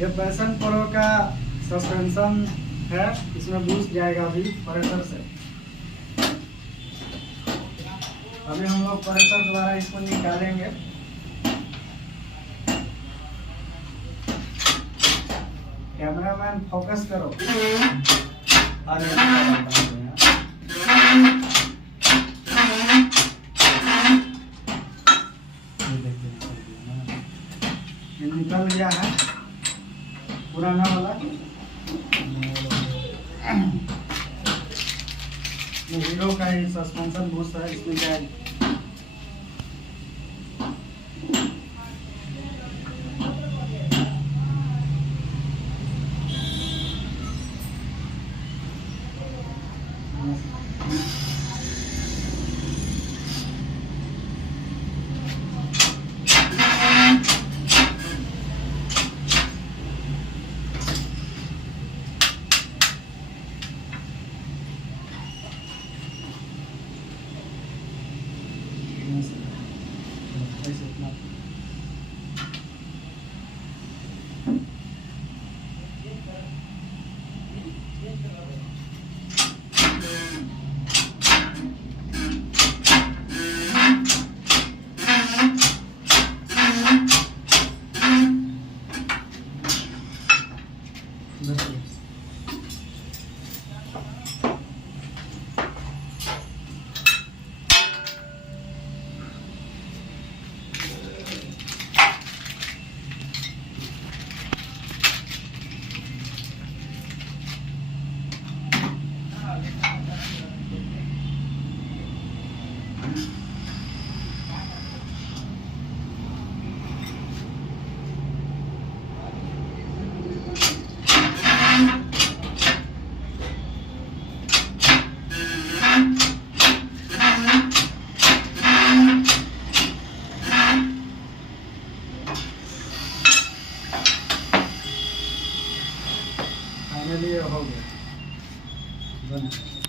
ये passion pro का सस्पेंशन है, इसमें बूस्ट जाएगा अभी प्रेशर से। अभी हम लोग प्रेशर द्वारा इसको निकालेंगे। कैमरामैन फोकस करो। ये निकल गया है पुराना वाला। हीरो का ही सस्पेंशन बूस्ट है, इसमें जाएगा। फाइनली हो गया बना।